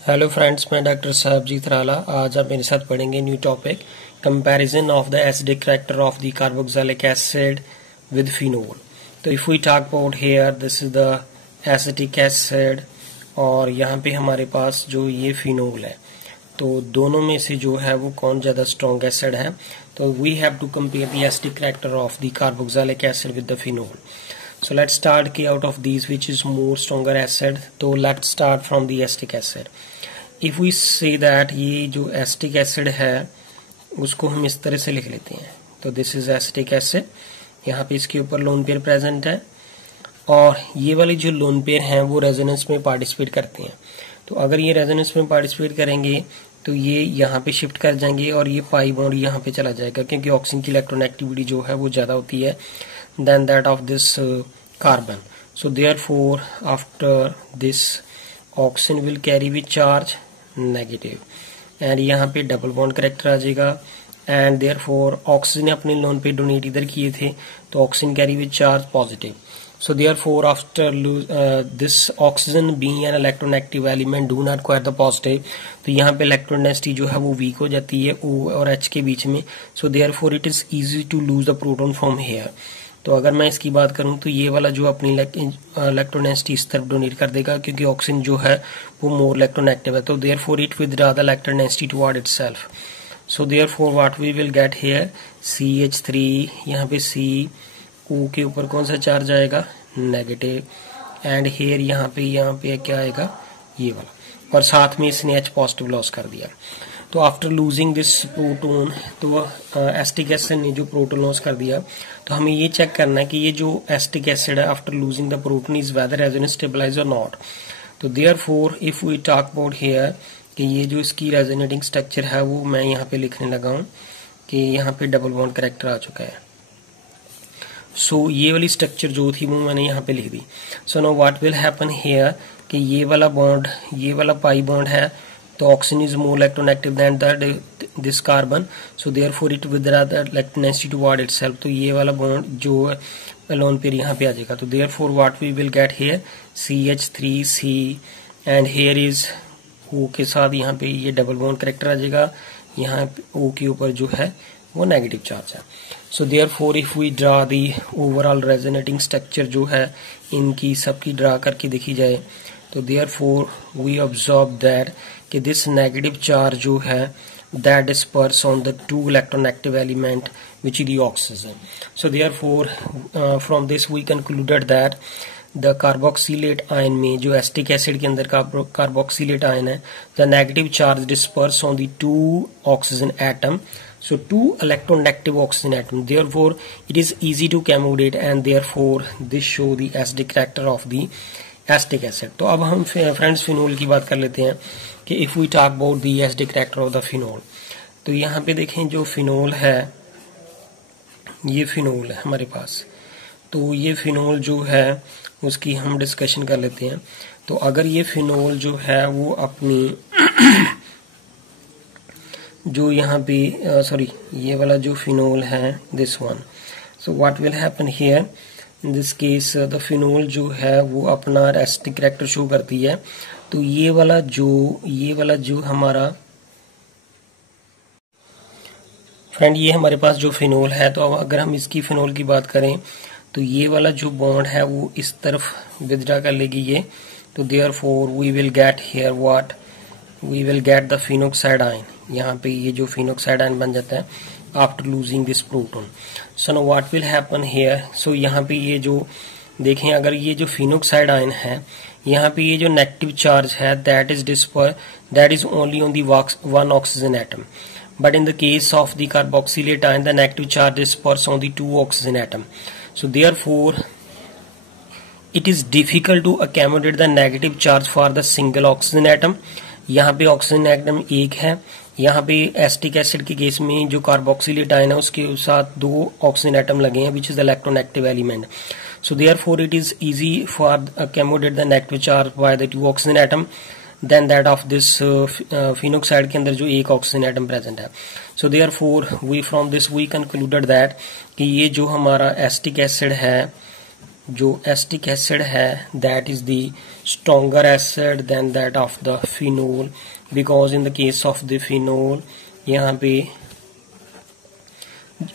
Hello friends, मैं doctor Sahabjeet Rala. आज आप मेरे साथ पढ़ेंगे new topic comparison of the acidic character of the carboxylic acid with phenol. तो if we talk about here, this is the acetic acid और यहाँ पे हमारे पास जो ये फिनोल है, तो दोनों में से जो है वो कौन ज्यादा स्ट्रॉन्ग एसिड है। तो we have to compare the acidic character of the carboxylic acid with the phenol. So let's start out of these which is more stronger acid. So let's start from the acetic acid. If we say that ये जो acetic acid है उसको हम इस तरह से लिख लेते हैं, तो this is acetic acid. यहाँ पे इसके ऊपर लोन पेयर प्रेजेंट है और ये वाले जो लोन पेयर हैं वो रेजोनेंस में पार्टिसिपेट करते हैं। तो अगर ये रेजोनेंस में पार्टिसिपेट करेंगे तो ये यहाँ पे शिफ्ट कर जाएंगे और ये पाई बॉन्ड यहाँ पे चला जाएगा, क्योंकि ऑक्सीजन की इलेक्ट्रोनेगेटिविटी जो है वो ज्यादा होती है than that of this carbon. So therefore after this oxygen will carry with charge negative and यहाँ पे डबल बॉन्ड करेक्टर आ जाएगा and therefore ऑक्सीजन ने अपने लोन पे डोनेट इधर किए थे तो oxygen carry with charge positive. So therefore after this oxygen being an electronegative element do not acquire the positive, तो यहाँ पे इलेक्ट्रोनेगेटिविटी जो है वो वीक हो जाती है O और H के बीच में. So therefore it is easy to lose the proton from here. तो अगर मैं इसकी बात करूं तो ये वाला जो अपनी इलेक्ट्रोनेगेटिविटी इस तरफ डोनेट कर देगा, क्योंकि ऑक्सीजन जो है वो मोर इलेक्ट्रोनेगेटिव है, तो therefore it withdraw the electronegativity toward itself. So therefore what we will get here CH3, यहाँ पे CO के ऊपर कौन सा चार्ज आएगा, नेगेटिव, एंड हियर यहाँ पे क्या आएगा, ये वाला, और साथ में इसने H पॉजिटिव लॉस कर दिया. तो आफ्टर लूजिंग दिस प्रोटोन, तो एसिटिक एसिड ने जो प्रोटोन लॉस कर दिया, तो हमें ये चेक करना है कि ये जो एसिटिक एसिड है after losing the proton is whether resonance stabilize और नॉट. तो therefore if we talk about here कि ये जो इसकी रेजोनेटिंग स्ट्रक्चर है वो मैं यहाँ पे लिखने लगा हूँ कि यहाँ पे डबल बॉन्ड करेक्टर आ चुका है. सो ये वाली स्ट्रक्चर जो थी वो मैंने यहाँ पे लिख दी. So know what will happen here कि ये वाला बॉन्ड, ये वाला पाई बॉन्ड है, तो oxygen is more electronegative than this carbon, so therefore it withdraw the electronegativity toward itself. तो ये वाला बॉन्ड जो लोन पेयर यहाँ पे आ जाएगा. तो therefore what we will get here CH3C and here is O के साथ यहाँ पे ये डबल बॉन्ड करेक्टर आ जाएगा, यहाँ O के ऊपर जो है वो नेगेटिव चार्ज है. So therefore if we draw the overall resonating structure जो है इनकी सबकी ड्रा करके देखी जाए, तो देयरफॉर वी ऑब्जर्व दैट कि दिस नेगेटिव चार्ज जो है that disperse on the two electronegative element which is the oxygen. So therefore from this we concluded that the carboxylate ion में जो एसिटिक एसिड के अंदर कार्बोक्सिलेट आयन है, the negative charge disperse on the two oxygen atom, so two electronegative oxygen atom, therefore it is easy to accommodate and therefore this show the acidic character of the acetic acid. तो अब हम friends phenol की बात कर लेते हैं कि if we talk about the acidic character of the phenol. तो यहाँ पे देखें जो फिनोल है, ये फिनोल है हमारे पास, तो ये फिनोल जो है उसकी हम डिस्कशन कर लेते हैं. तो अगर ये फिनोल जो है वो अपनी जो यहाँ पे सॉरी ये वाला जो फिनोल है this one, so what will happen here in this case the phenol जो है वो अपना एसिडिक कैरेक्टर शो करती है. तो ये वाला जो हमारा फ्रेंड ये हमारे पास जो फिनोल है, तो अब अगर हम इसकी फिनोल की बात करें तो ये वाला जो बॉन्ड है वो इस तरफ विथड्रॉ कर लेगी ये. तो therefore we will get here what, we will get the phenoxide ion. यहाँ पे ये जो फिनोक्साइड आयन बन जाता है after losing this proton. So know what will happen here, so यहाँ पे ये जो देखें, अगर ये जो फिनोक्साइड आयन है यहाँ पे ये जो नेगेटिव चार्ज है that is only on the one oxygen atom, but in the case of the carboxylate ion the negative charge disperse on the two oxygen atom. So therefore it is difficult to accommodate the negative charge for the single oxygen atom. यहाँ पे oxygen atom एक है, यहाँ पे acetic acid के case में जो carboxylate ion है उसके साथ दो ऑक्सीजन एटम लगे हैं which is the electronegative element. So therefore it is easy for accommodate the negative charge by the two oxygen atom than that of this phenoxide के अंदर जो एक ऑक्सीजन एटम प्रेजेंट है. So therefore we from this we concluded that कि ये जो हमारा acetic acid है जो एसिटिक एसिड है that is the stronger acid than that of the phenol, because in the case of the phenol यहाँ पे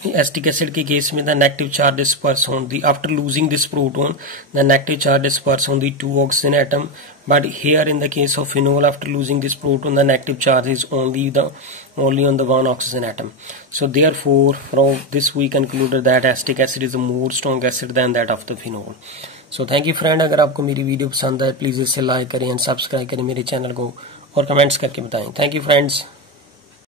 एसिटिक एसिड के केस में the negative charge disperse on the after losing this proton the negative charge disperse on the 2 oxygen atom, but here in the case of phenol after losing this proton the negative charge is only on the 1 oxygen atom. So therefore from this we concluded that acetic acid is a more strong acid than that of the phenol. So thank you friend, अगर आपको मेरी video पसंद आए please इसे like करें and subscribe करें मेरे channel को और कमेंट्स करके बताएं. Thank you friends.